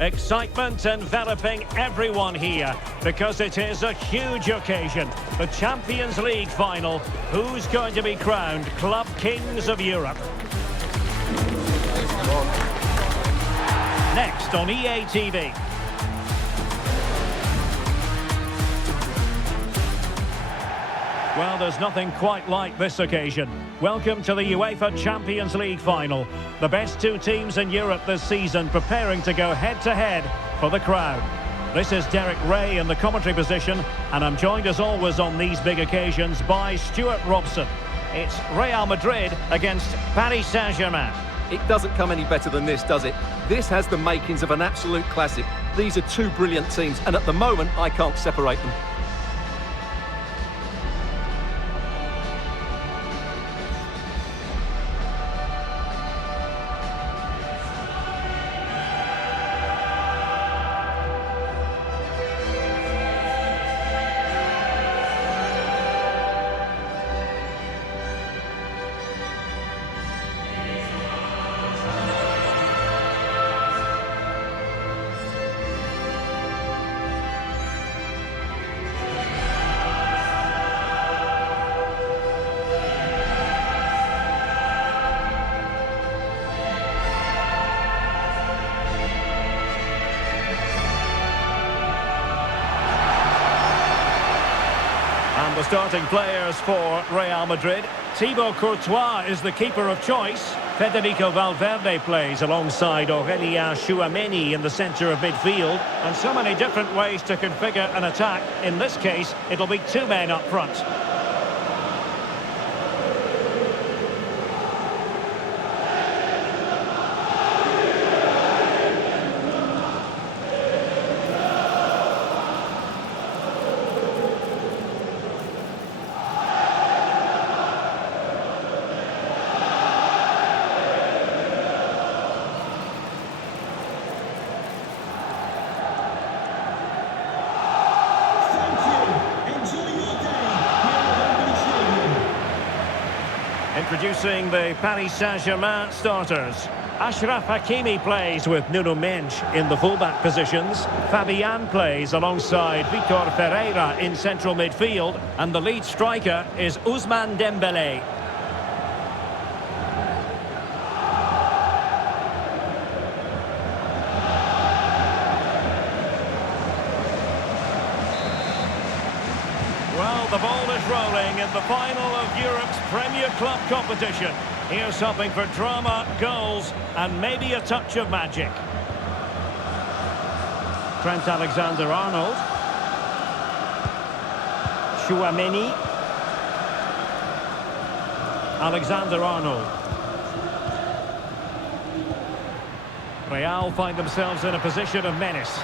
Excitement enveloping everyone here because it is a huge occasion. The Champions League final. Who's going to be crowned Club Kings of Europe? Next on EA TV. Well, there's nothing quite like this occasion. Welcome to the UEFA Champions League final. The best two teams in Europe this season preparing to go head-to-head for the crown. This is Derek Ray in the commentary position, and I'm joined as always on these big occasions by Stuart Robson. It's Real Madrid against Paris Saint-Germain. It doesn't come any better than this, does it? This has the makings of an absolute classic. These are two brilliant teams, and at the moment, I can't separate them. The starting players for Real Madrid. Thibaut Courtois is the keeper of choice. Federico Valverde plays alongside Aurélien Tchouameni in the centre of midfield. And so many different ways to configure an attack. In this case, it'll be two men up front. Introducing the Paris Saint-Germain starters. Achraf Hakimi plays with Nuno Mendes in the fullback positions. Fabian plays alongside Vitor Ferreira in central midfield. And the lead striker is Ousmane Dembélé. Well, the ball is rolling in the final of Europe's Premier Club competition. Here's hoping for drama, goals, and maybe a touch of magic. Trent Alexander-Arnold. Tchouameni. Alexander-Arnold. Real find themselves in a position of menace.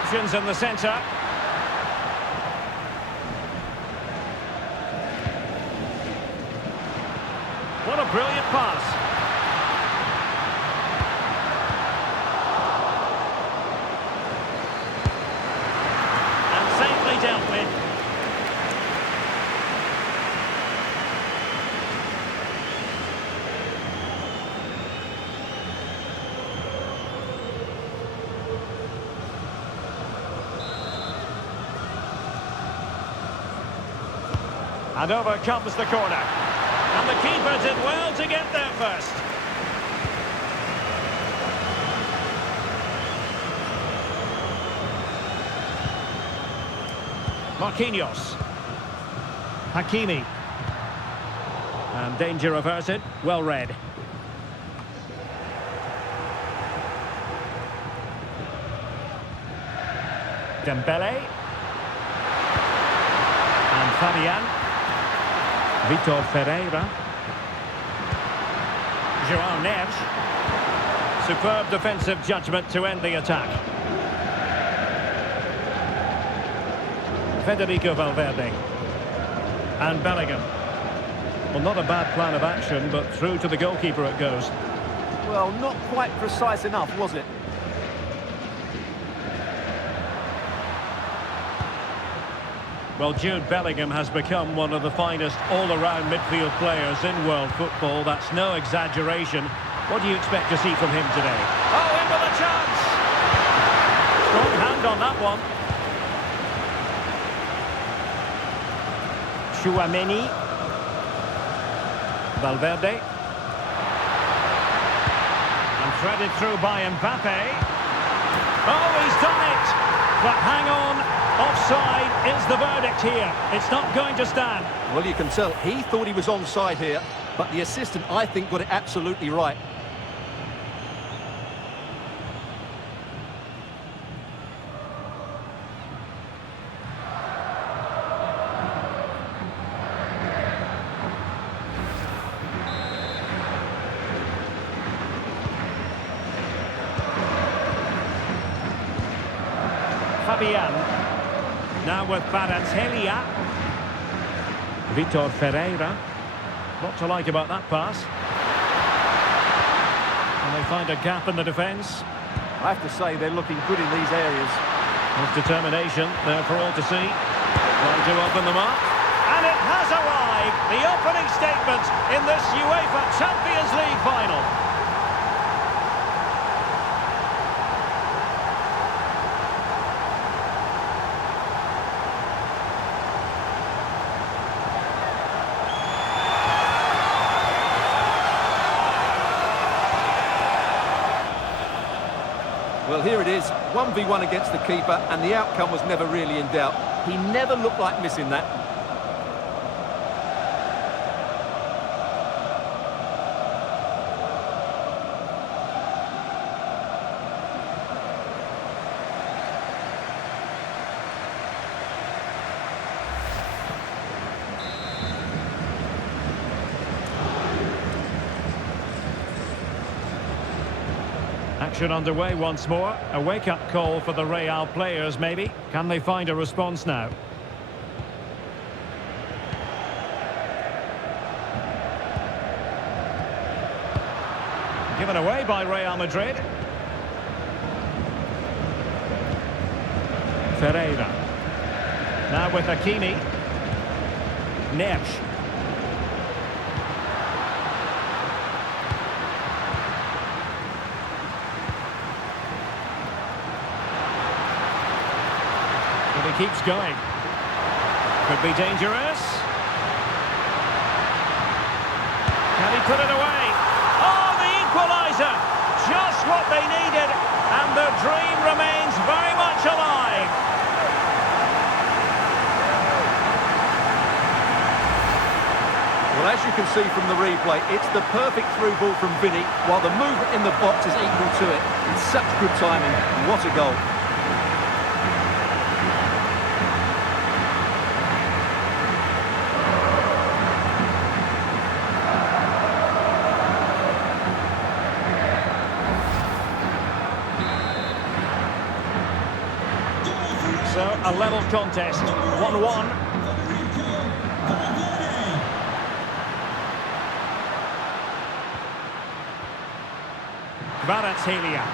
Options in the centre. What a brilliant pass. And safely dealt with. And over comes the corner. And the keeper did well to get there first. Marquinhos. Hakimi. And danger averted. Well read. Dembélé. And Fabian. Vitor Ferreira. João Neves. Superb defensive judgment to end the attack. Federico Valverde. And Bellingham. Well, not a bad plan of action, but through to the goalkeeper it goes. Well, not quite precise enough, was it? Well, Jude Bellingham has become one of the finest all-around midfield players in world football. That's no exaggeration. What do you expect to see from him today? Oh, in with a chance! Strong hand on that one. Chouameni. Valverde. And threaded through by Mbappe. Oh, he's done it! But hang on, offside is the verdict here. It's not going to stand. Well, you can tell he thought he was onside here, but the assistant, I think, got it absolutely right. Fabian. Now with Kvaratskhelia. Vitor Ferreira. What to like about that pass? And they find a gap in the defence. I have to say they're looking good in these areas. With determination there for all to see. Trying to open them up. And it has arrived! The opening statement in this UEFA Champions League final. Well, here it is, 1v1 against the keeper, and the outcome was never really in doubt. He never looked like missing that. Action underway once more. A wake-up call for the Real players, maybe. Can they find a response now? Given away by Real Madrid. Ferreira. Now with Hakimi. Neves. But he keeps going. Could be dangerous. Can he put it away? Oh, the equaliser! Just what they needed, and the dream remains very much alive. Well, as you can see from the replay, it's the perfect through ball from Vinny, while the movement in the box is equal to it. It's such good timing. What a goal. So, a level contest, 1-1. Kvaratskhelia.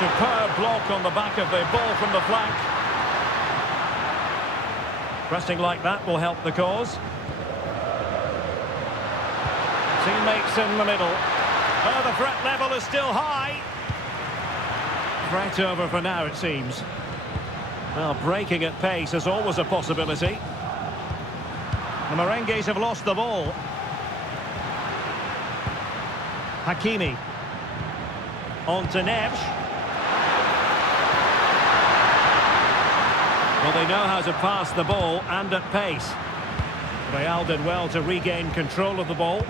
Superb block on the back of the ball from the flank. Pressing like that will help the cause. Teammates in the middle. Oh, the threat level is still high. Threat over for now, it seems. Well, breaking at pace is always a possibility. The Merengues have lost the ball. Hakimi. On to Neves. Well, they know how to pass the ball and at pace. Real did well to regain control of the ball.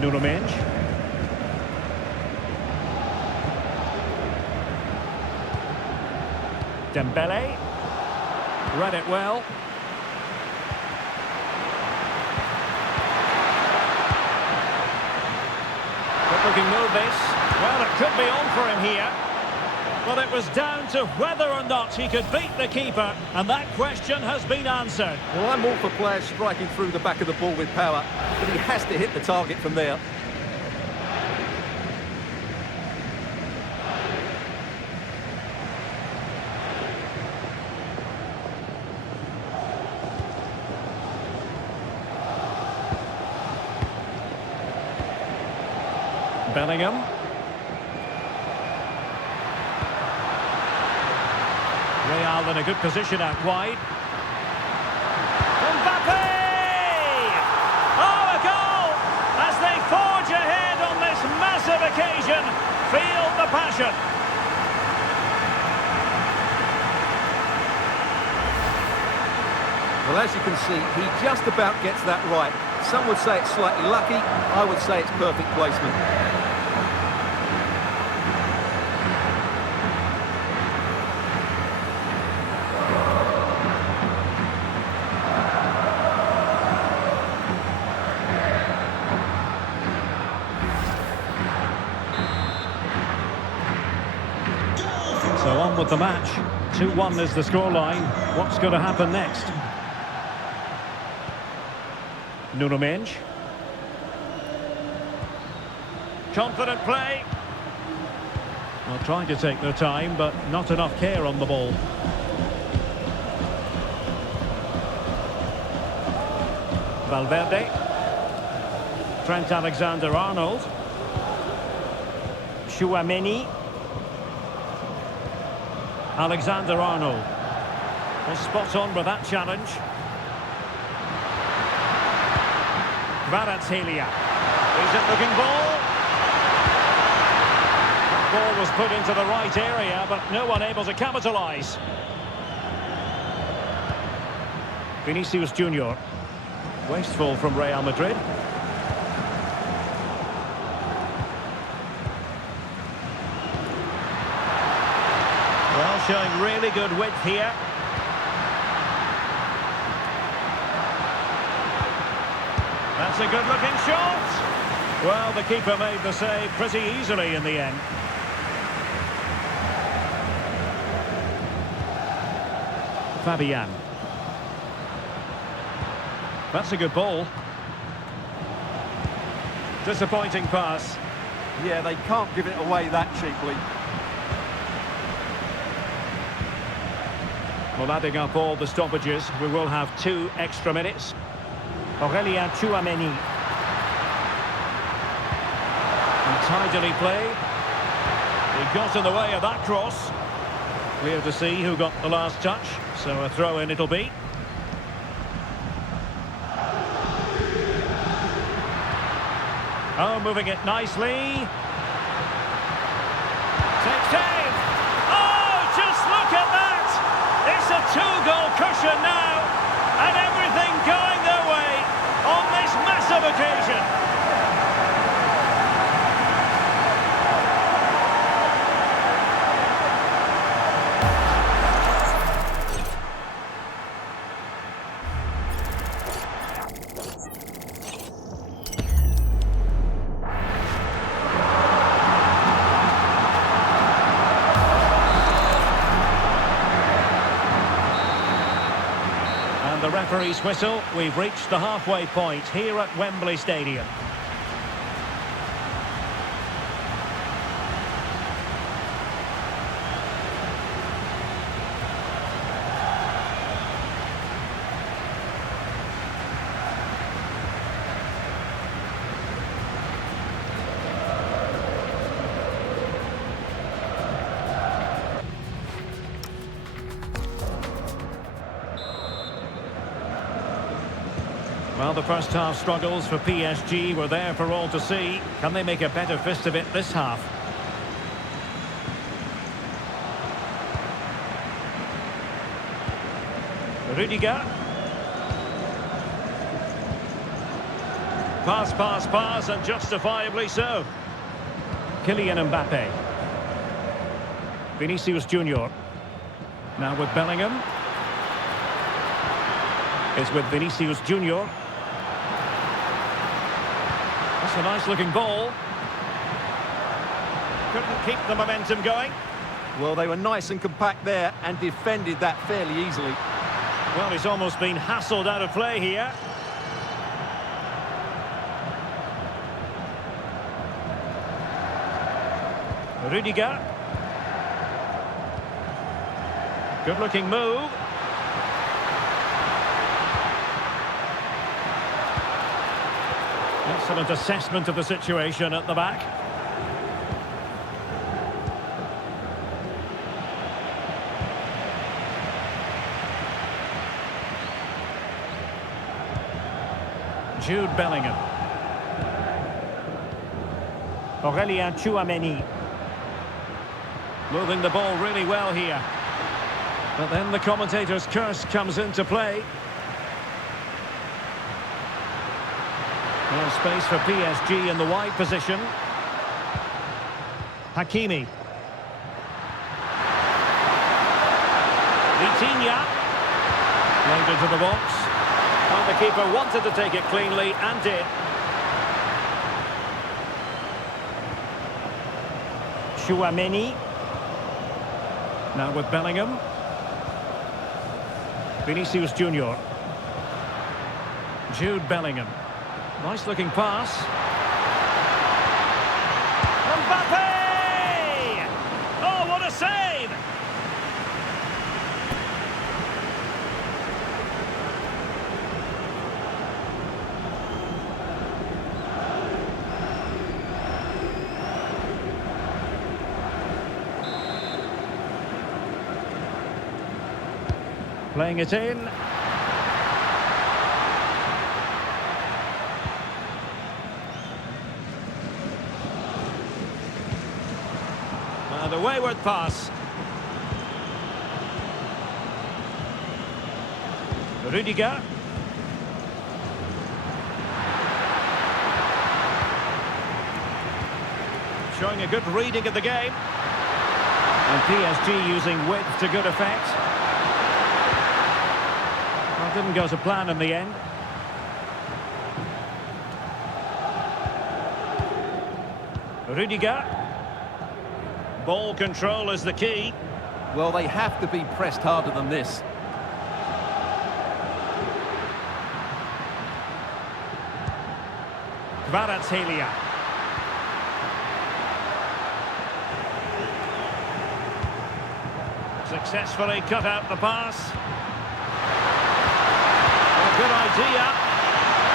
Nuno Mendes. Dembele. Read it well. Good looking move this. Well, it could be on for him here. Well, it was down to whether or not he could beat the keeper, and that question has been answered. Well, I'm all for players striking through the back of the ball with power, but he has to hit the target from there. Bellingham. Real in a good position out wide. Mbappe! Oh, a goal! As they forge ahead on this massive occasion. Feel the passion. Well, as you can see, he just about gets that right. Some would say it's slightly lucky. I would say it's perfect placement. So on with the match. 2-1 is the scoreline. What's going to happen next? Nuno Mendes. Confident play. Well, trying to take their time, but not enough care on the ball. Valverde. Trent Alexander-Arnold. Tchouaméni. Alexander-Arnold. Well, spot on with that challenge. Kvaratskhelia. Decent looking ball. That ball was put into the right area, but no one able to capitalise. Vinicius Junior. Wasteful from Real Madrid. Well, showing really good width here. That's a good-looking shot. Well, the keeper made the save pretty easily in the end. Fabian. That's a good ball. Disappointing pass. Yeah, they can't give it away that cheaply. Well, adding up all the stoppages, we will have 2 extra minutes. Aurélien Tchouaméni. Tidily played. He got in the way of that cross. Clear to see who got the last touch, so a throw-in it'll be. Oh, moving it nicely. Takes aim. Oh, just look at that! It's a 2-goal cushion now, and everything going their way on this massive occasion. The referee's whistle. We've reached the halfway point here at Wembley Stadium. Well, the first half struggles for PSG were there for all to see. Can they make a better fist of it this half? Rudiger. Pass, and justifiably so. Kylian Mbappe. Vinicius Junior. Now with Bellingham. It's with Vinicius Junior. That's a nice-looking ball. Couldn't keep the momentum going. Well, they were nice and compact there and defended that fairly easily. Well, he's almost been hassled out of play here. Rudiger. Good-looking move. Excellent assessment of the situation at the back. Jude Bellingham. Aurelien Tchouameni. Moving the ball really well here. But then the commentator's curse comes into play. No space for PSG in the wide position. Hakimi. Vitinha. Played into the box. And the keeper wanted to take it cleanly and did. Tchouameni. Now with Bellingham. Vinicius Junior. Jude Bellingham. Nice looking pass. Mbappe! Oh, what a save! Playing it in. And a wayward pass. Rudiger. Showing a good reading of the game. And PSG using width to good effect. Well, didn't go to plan in the end. Rudiger. Ball control is the key. Well, they have to be pressed harder than this. Kvaratskhelia. Successfully cut out the pass. A good idea.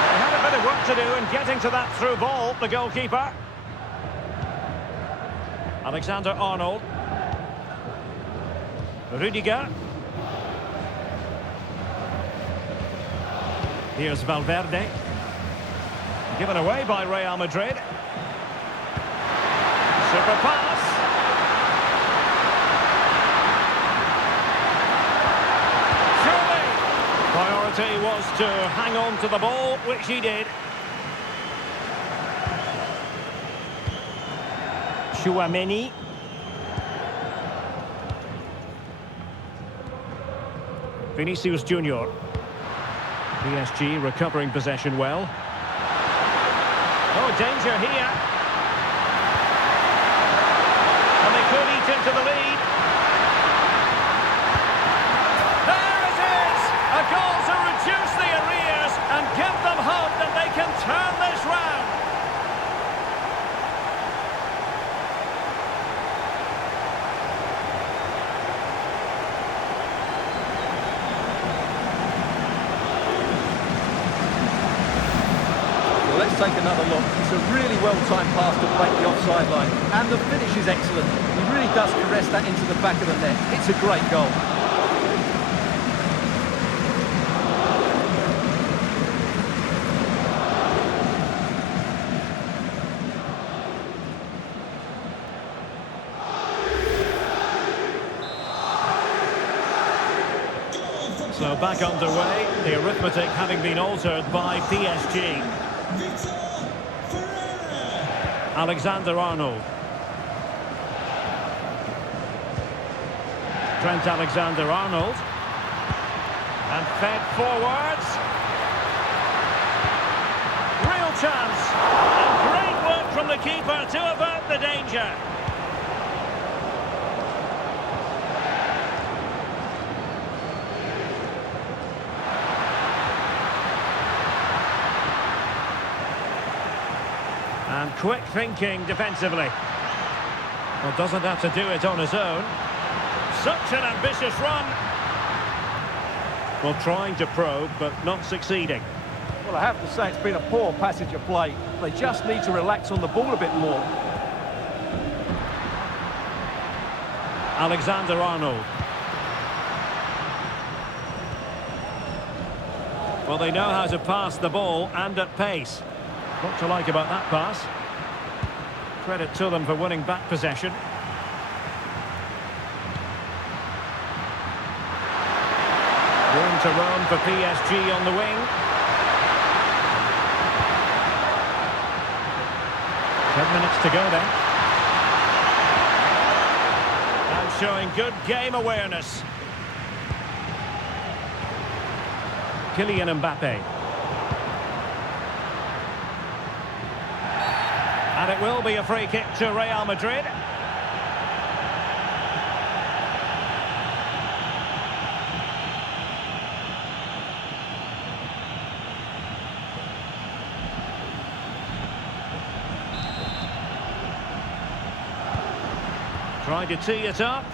They had a bit of work to do in getting to that through ball, the goalkeeper. Alexander-Arnold. Rudiger. Here's Valverde. Given away by Real Madrid. Super pass. Surely. Priority was to hang on to the ball, which he did. Tchouameni. Vinicius Junior. PSG recovering possession well. Oh, danger here. And they could eat into the lead. There it is! A goal to reduce the arrears and give them hope that they can turn this round. Let's take another look. It's a really well-timed pass to break the offside line. And the finish is excellent. He really does caress that into the back of the net. It's a great goal. So back underway, the arithmetic having been altered by PSG. Alexander-Arnold. Trent Alexander-Arnold. And fed forwards. Real chance. And great work from the keeper to avert the danger. And quick thinking defensively. Well, doesn't have to do it on his own. Such an ambitious run. Well, trying to probe, but not succeeding. Well, I have to say it's been a poor passage of play. They just need to relax on the ball a bit more. Alexander-Arnold. Well, they know how to pass the ball and at pace. What to like about that pass? Credit to them for winning back possession. Room to roam for PSG on the wing. 10 minutes to go then. And showing good game awareness. Kylian Mbappe. And it will be a free kick to Real Madrid. Trying to tee it up.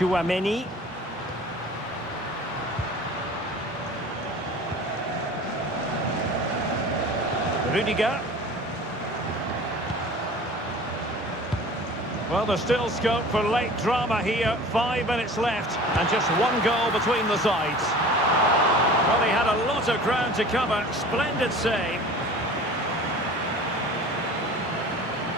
Chouameni. Rudiger. Well, there's still scope for late drama here. 5 minutes left and just one goal between the sides. Well, he had a lot of ground to cover. Splendid save.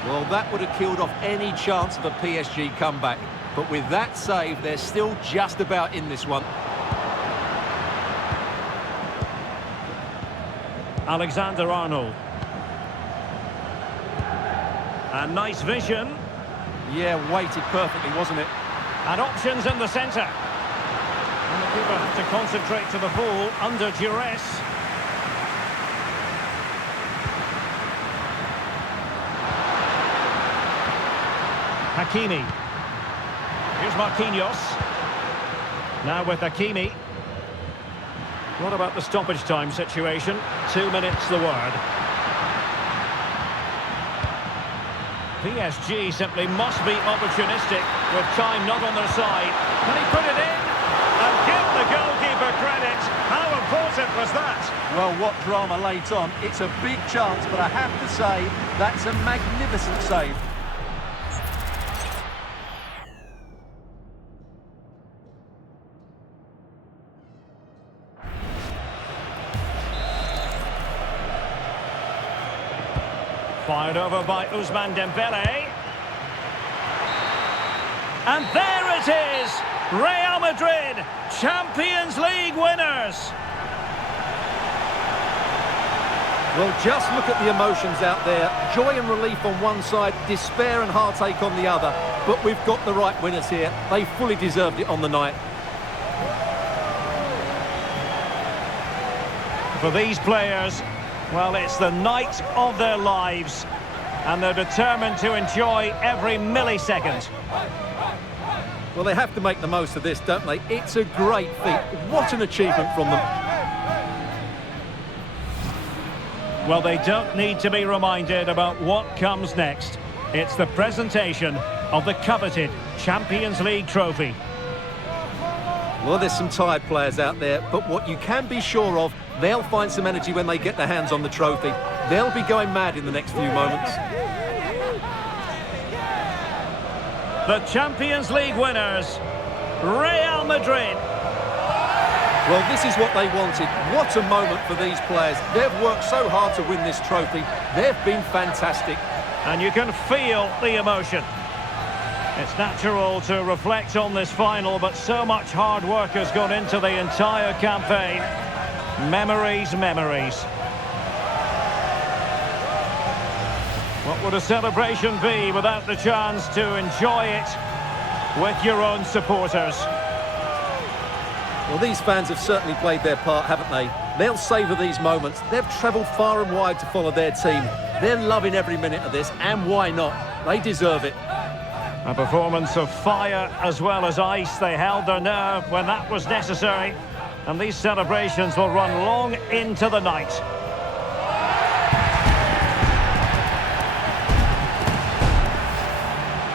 Well, that would have killed off any chance of a PSG comeback. But with that save, they're still just about in this one. Alexander-Arnold. And nice vision. Yeah, weighted perfectly, wasn't it? And options in the centre. And the keeper has to concentrate to the full under duress. Hakimi. Here's Marquinhos. Now with Hakimi. What about the stoppage time situation? 2 minutes the word. PSG simply must be opportunistic with time not on their side. Can he put it in? And give the goalkeeper credit. How important was that? Well, what drama late on. It's a big chance, but I have to say, that's a magnificent save. Fired over by Mzpanda. And there it is! Real Madrid, Champions League winners! Well, just look at the emotions out there. Joy and relief on one side, despair and heartache on the other. But we've got the right winners here. They fully deserved it on the night. For these players, well, it's the night of their lives, and they're determined to enjoy every millisecond. Well, they have to make the most of this, don't they? It's a great feat. What an achievement from them. Well, they don't need to be reminded about what comes next. It's the presentation of the coveted Champions League trophy. Well, there's some tired players out there, but what you can be sure of, they'll find some energy when they get their hands on the trophy. They'll be going mad in the next few moments. The Champions League winners, Real Madrid. Well, this is what they wanted. What a moment for these players. They've worked so hard to win this trophy. They've been fantastic. And you can feel the emotion. It's natural to reflect on this final, but so much hard work has gone into the entire campaign. Memories, memories. What would a celebration be without the chance to enjoy it with your own supporters? Well, these fans have certainly played their part, haven't they? They'll savour these moments. They've travelled far and wide to follow their team. They're loving every minute of this, and why not? They deserve it. A performance of fire as well as ice. They held their nerve when that was necessary. And these celebrations will run long into the night.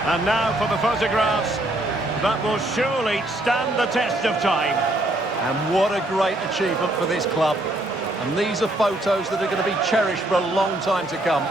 And now for the photographs that will surely stand the test of time. And what a great achievement for this club. And these are photos that are going to be cherished for a long time to come.